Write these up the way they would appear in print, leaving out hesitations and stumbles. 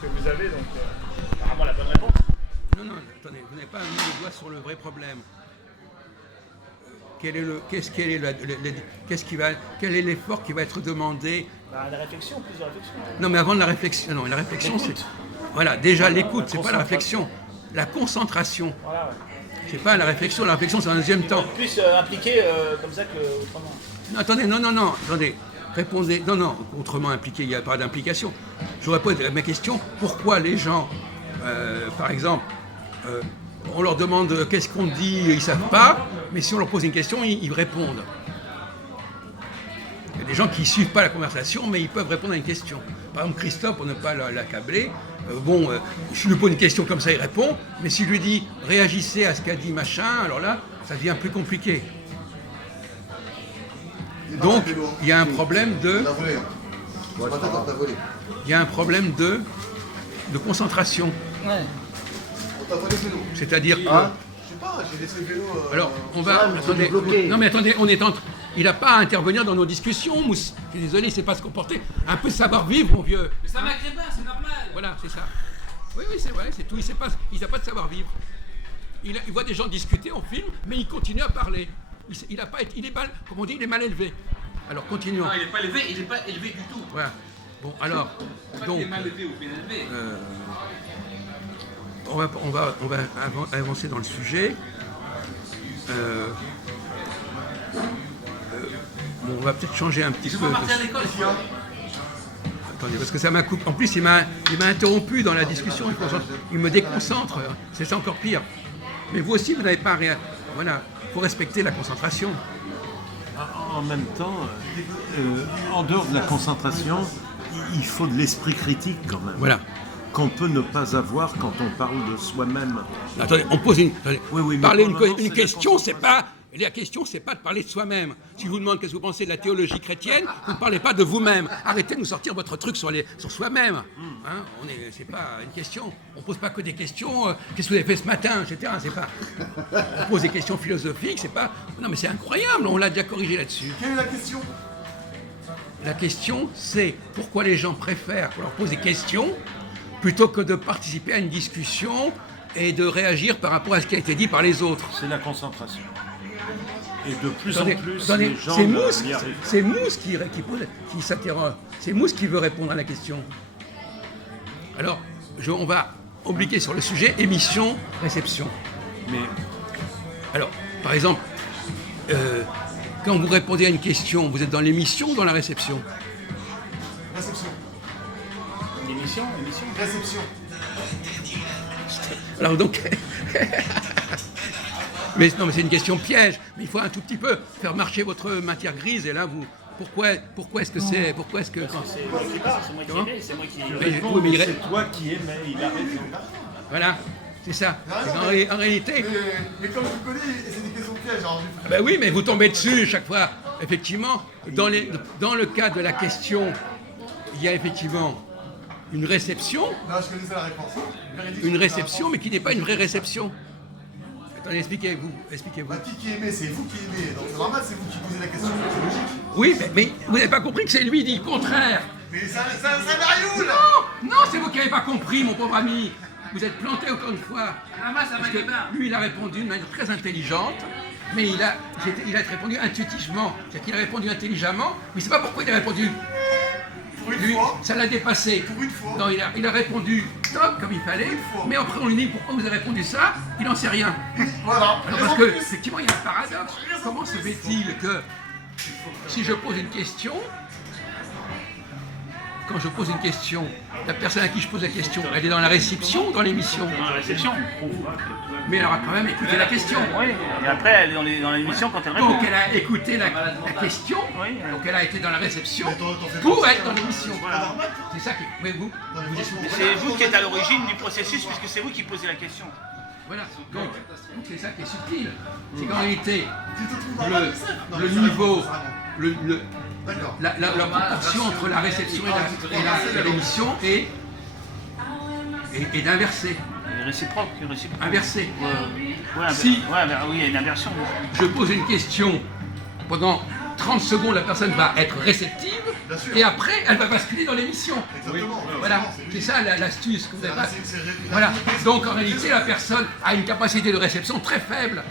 que vous avez, donc apparemment la bonne réponse. Non, non, attendez, vous n'avez pas mis le doigt sur le vrai problème. Quel est l'effort qui va être demandé? La réflexion, plus de réflexion. Non, mais avant de la réflexion, non, la réflexion, c'est... Voilà, déjà l'écoute, c'est pas la réflexion. La concentration. Voilà, ouais. C'est pas la réflexion c'est en deuxième temps. Plus impliqué comme ça que autrement. Non, attendez, attendez. Répondez, non, autrement impliqué, il n'y a pas d'implication. Je réponds à ma question, pourquoi les gens, par exemple, on leur demande qu'est-ce qu'on dit, ils ne savent pas, mais si on leur pose une question, ils répondent. Il y a des gens qui ne suivent pas la conversation, mais ils peuvent répondre à une question. Par exemple, Christophe, pour ne pas l'accabler, je lui pose une question comme ça, il répond, mais si je lui dis réagissez à ce qu'a dit machin, alors là, ça devient plus compliqué. Donc, il y a un problème de... Il y a un problème de concentration. Ouais. C'est-à-dire... Je sais pas, j'ai laissé le vélo... Alors, on va... attendez, non mais attendez, il n'a pas à intervenir dans nos discussions, Mousse. Je suis désolé, il ne sait pas se comporter. Un peu de savoir-vivre, mon vieux. Mais ça maghrébin, c'est normal. Voilà, c'est ça. Oui, c'est vrai, c'est tout. Il n'a pas de savoir-vivre. Il voit des gens discuter, on filme, mais il continue à parler. Il est mal, comme on dit, il est mal élevé. Alors, continuons. Non, il n'est pas élevé, il n'est pas élevé du tout. Voilà. Bon, alors, donc... Il est mal élevé ou bien élevé. On va avancer dans le sujet. On va peut-être changer un petit peu. Il faut partir à l'école, Attendez, parce que ça m'a coupé. En plus, il m'a interrompu dans la discussion. Il me déconcentre. C'est ça encore pire. Mais vous aussi, vous n'avez pas rien. Voilà, il faut respecter la concentration. En même temps, en dehors de la concentration, il faut de l'esprit critique quand même. Voilà. Qu'on peut ne pas avoir quand on parle de soi-même. Attendez, on pose une... Attendez, oui, parler mais pour le moment, une question, c'est pas... La question, c'est pas de parler de soi-même. Si je vous demande qu'est-ce que vous pensez de la théologie chrétienne, vous ne parlez pas de vous-même. Arrêtez de nous sortir votre truc sur soi-même. Hein, c'est pas une question. On pose pas que des questions. Qu'est-ce que vous avez fait ce matin, etc. C'est pas. On pose des questions philosophiques. C'est pas. Non, mais c'est incroyable. On l'a déjà corrigé là-dessus. Quelle est la question? La question, c'est pourquoi les gens préfèrent qu'on leur pose des questions plutôt que de participer à une discussion et de réagir par rapport à ce qui a été dit par les autres. C'est la concentration. Et de plus Attendez, en plus, attendez, les gens y arrivent. c'est Mousse qui s'interroge. C'est Mousse qui veut répondre à la question. Alors, on va obliquer sur le sujet émission, réception. Mais Alors, par exemple, quand vous répondez à une question, vous êtes dans l'émission ou dans la réception? Réception. Émission. Réception. Alors donc... Mais non, mais c'est une question piège. Mais il faut un tout petit peu faire marcher votre matière grise. Et là, pourquoi est-ce que c'est... Pourquoi est-ce que... C'est moi qui parle, c'est moi qui aimais, c'est moi qui... c'est toi qui aimais, il a raison. Voilà, c'est ça. En réalité... Mais comme je vous connais, c'est des questions pièges. Alors, Ben oui, mais vous tombez dessus chaque fois. Effectivement, dans le cas de la question, il y a effectivement une réception. non, je connaissais la réponse. Une réception, mais qui n'est pas une vraie réception. Attendez, expliquez-vous. Bah, qui aimait? C'est vous qui aimez. Donc c'est normal, c'est vous qui posez la question. C'est logique. Oui, mais vous n'avez pas compris que c'est lui qui dit le contraire. Mais ça Mario là. Non, c'est vous qui n'avez pas compris, mon pauvre ami. Vous êtes planté encore une fois. Ramasse un Parce que maghrébin. lui, il a répondu d'une manière très intelligente, mais il a répondu intuitivement. C'est-à-dire qu'il a répondu intelligemment, mais il ne sait pas pourquoi il a répondu. Pour une Lui, fois. ça l'a dépassé. Pour une fois. Non, il a répondu top comme il fallait, fois. mais après on lui dit pourquoi vous avez répondu ça, il n'en sait rien. Voilà. Alors, parce que effectivement, il y a un paradoxe. Comment se fait-il que si je pose une question, quand je pose une question, la personne à qui je pose la question, elle est dans la réception ou dans l'émission? Dans la réception. Mais elle aura quand même écouté la question. Oui, et après elle est dans l'émission quand elle répond. Donc elle a écouté la question, Oui. donc elle a été dans la réception pour être dans l'émission. Voilà. C'est ça qui... Mais vous expliquez. C'est vous qui êtes à l'origine du processus puisque c'est vous qui posez la question. Voilà, donc c'est ça qui est subtil. C'est qu'en réalité, Tu te trouves normal, ça? Non, le mais ça niveau, répond. D'accord. la proportion entre la réception et l'émission est d'inverser. Réciproque. Inversé. Ouais, Si- oui, il y a une inversion. Je pose une question, pendant 30 secondes, la personne va être réceptive, Bien sûr. Et après, elle va basculer dans l'émission. Exactement. Voilà, c'est ça l'astuce que vous avez pas. Voilà. Donc en réalité, la personne a une capacité de réception très faible.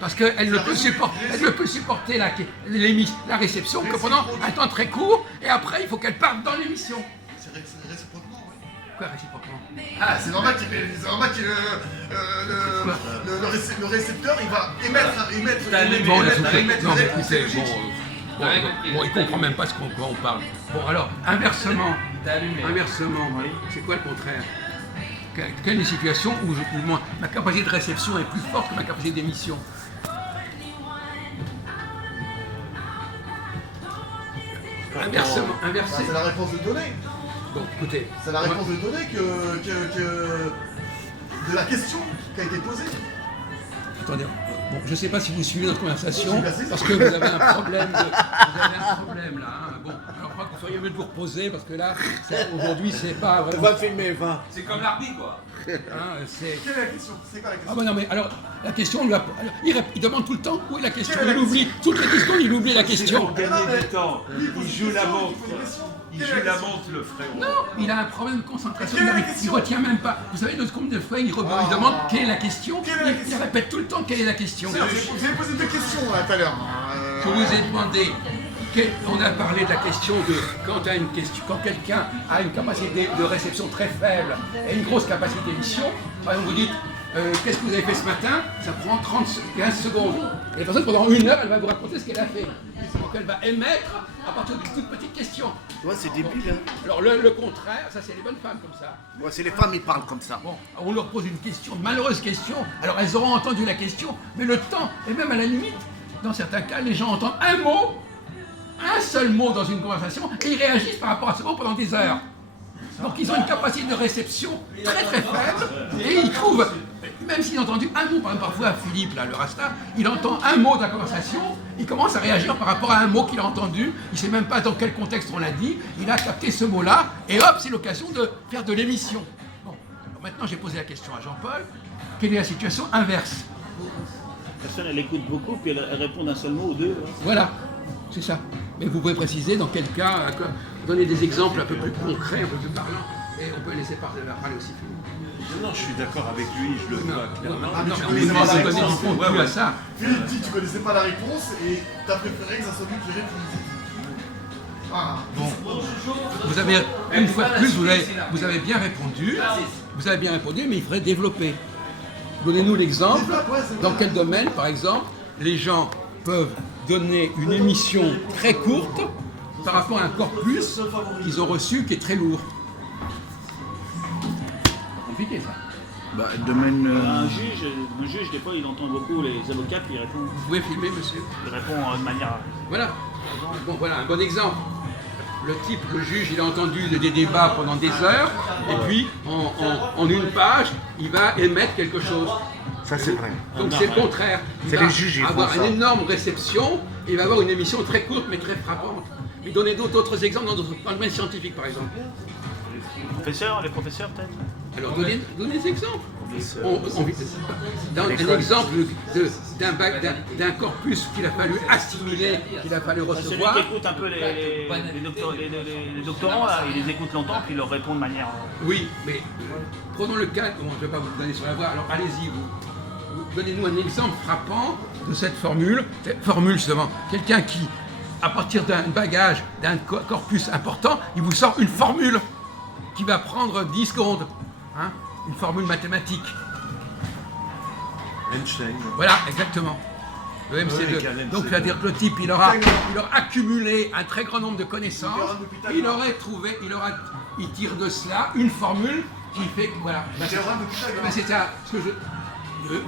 Parce qu'elle ne peut supporter la réception que pendant un temps très court, et après, il faut qu'elle parte dans l'émission. C'est réciproquement, oui. Quoi réciproquement? Ah, c'est normal que le récepteur, il va émettre. Bon, là, émettre non, mais une écoutez, réponse logique. bon, il comprend même pas ce qu'on on parle. Bon, alors, inversement, c'est quoi le contraire? Quelle est une situation où ma capacité de réception est plus forte que ma capacité d'émission? Inversement, inversé. C'est la réponse de données. Bon, écoutez. C'est la réponse de données de la question qui a été posée. Attendez, bon, je ne sais pas si vous suivez notre conversation, Je suis passé. parce que vous avez un problème, vous avez un problème là. Hein. Bon, alors je crois que vous feriez mieux de vous reposer, parce que là, aujourd'hui, c'est pas vraiment. Va filmer, va. C'est comme l'arbitre, quoi. Hein, c'est... Quelle est la question? C'est quoi la question? Ah bah non, mais alors, la question, il demande tout le temps où est la question. Il oublie, toutes les questions, il oublie la C'est question. pour gagner du temps. Il joue la montre. Il Quelle est joue la la question? montre, le frérot. Non, il a un problème de concentration, Quelle est la il question? retient même pas. Vous savez, combien de fois il demande quelle est la question, Quelle est la il question? répète tout le temps quelle est la question. Vous avez posé deux questions là tout à l'heure. Je vous ai demandé, on a parlé de la question de quand quelqu'un a une capacité de réception très faible et une grosse capacité d'émission, par exemple vous dites qu'est-ce que vous avez fait ce matin, ça prend 15 secondes. Et la personne pendant 1 heure, elle va vous raconter ce qu'elle a fait. Donc elle va émettre à partir d'une toute petite question. Tu vois, c'est débile, hein. Alors le contraire, ça c'est les bonnes femmes comme ça. Ouais, c'est les femmes, ils parlent comme ça. Bon, on leur pose une question, une malheureuse question. Alors elles auront entendu la question, mais le temps, et même à la limite, dans certains cas, les gens entendent un seul mot dans une conversation, et ils réagissent par rapport à ce mot pendant des heures. Donc ils ont une capacité de réception très très faible, et ils trouvent, même s'ils ont entendu un mot, par exemple parfois Philippe, là, le Rasta, il entend un mot de la conversation, il commence à réagir par rapport à un mot qu'il a entendu, il ne sait même pas dans quel contexte on l'a dit, il a capté ce mot-là, et hop, c'est l'occasion de faire de l'émission. Bon, alors maintenant j'ai posé la question à Jean-Paul, quelle est la situation inverse? La personne, elle écoute beaucoup, puis elle répond d'un seul mot ou deux. Hein. Voilà, c'est ça. Mais vous pouvez préciser dans quel cas, donner des exemples un peu plus concrets, un peu plus parlants, et on peut laisser parler aussi Philippe. Non, je suis d'accord avec lui, je le vois clairement. Non, tu mais connaissais pas la vous donnez réponse. du contenu à ça. Philippe dit que tu connaissais pas la réponse et t'as préféré que ça soit lui qui réponde. Ah, Vous avez, une fois de plus, vous avez bien répondu. Vous avez bien répondu, mais il faudrait développer. Donnez-nous l'exemple. Dans quel domaine, par exemple, les gens peuvent donner une émission très courte par rapport à un corpus qu'ils ont reçu qui est très lourd. C'est compliqué ça. Bah, domaine. Un juge, des fois, il entend beaucoup les avocats, puis il répond. Vous pouvez filmer, monsieur. Il répond de manière. Voilà. Bon, voilà un bon exemple. Le juge, il a entendu des débats pendant des heures, et puis en une page, il va émettre quelque chose. Ça, c'est vrai. Donc c'est le contraire. Il C'est va les juges, ils font avoir une ça. énorme réception, et il va avoir une émission très courte mais très frappante. Mais donnez d'autres exemples dans le domaine scientifique, par exemple. Les professeurs peut-être. Alors donnez des exemples. Dans un exemple d'un corpus qu'il a fallu assimiler, qu'il a fallu Celui recevoir. qui écoute un peu les doctorants, là, il les écoute longtemps, puis il leur répond de manière. Oui, mais prenons le cas, bon, je ne vais pas vous le donner sur la voie, alors allez-y, vous donnez-nous un exemple frappant de cette formule justement, quelqu'un qui, à partir d'un bagage, d'un corpus important, il vous sort une formule qui va prendre 10 secondes, hein, une formule mathématique. Einstein. Voilà, exactement. Le MC2. avec un MC2. Donc, c'est-à-dire que le type, il aura accumulé un très grand nombre de connaissances. Il tire de cela une formule qui fait que, voilà. théorème de Pythagore. C'est ça.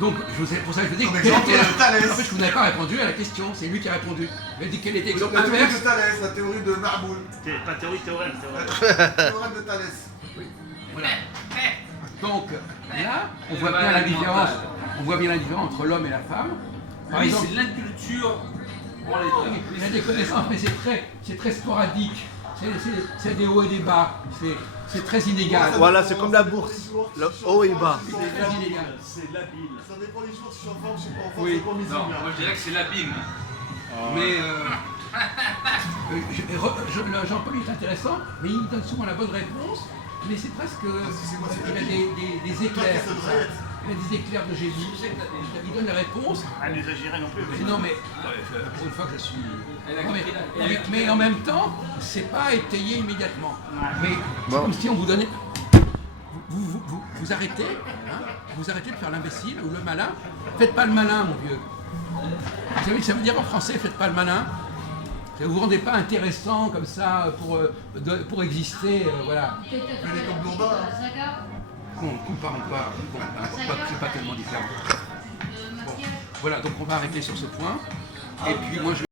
Donc, pour ça, je vous dis Comme que exemple de Thalès. en fait, vous n'avez pas répondu à la question. C'est lui qui a répondu. Il a dit quel était l'exemple La théorie inverse. de Thalès, la théorie de Marboul, Pas théorie, théorème. la théorème de Thalès. Voilà. Donc, là, on voit bien la différence. On voit bien la différence entre l'homme et la femme. Par Oui, exemple, c'est l'inculture. il a des connaissances, mais c'est très sporadique. C'est des hauts et des bas. C'est très inégal. Voilà, c'est comme la bourse. Le haut et bas. C'est très inégal. C'est labile. Ça dépend des jours si je suis en forme, je suis pas en forme, Oui. c'est pas mes Non, moi je dirais que c'est l'abîme. Mais Jean-Paul est intéressant, mais il donne souvent la bonne réponse, mais c'est presque. Il a des éclairs comme ça. Il a des éclairs de génie. Il donne la réponse. Ah, n'exagérez non plus. Non, mais pour une fois que je suis. Non, mais en même temps, c'est pas étayé immédiatement. Mais c'est comme si on vous donnait. Vous arrêtez, hein, vous arrêtez de faire l'imbécile ou le malin. Faites pas le malin, mon vieux. Vous savez que ça veut dire en français, faites pas le malin. Vous ne vous rendez pas intéressant comme ça pour exister, voilà. Venez comme Blondin. Bon, comparons pas, c'est pas tellement différent. Bon, voilà, donc on va arrêter sur ce point. Et puis moi je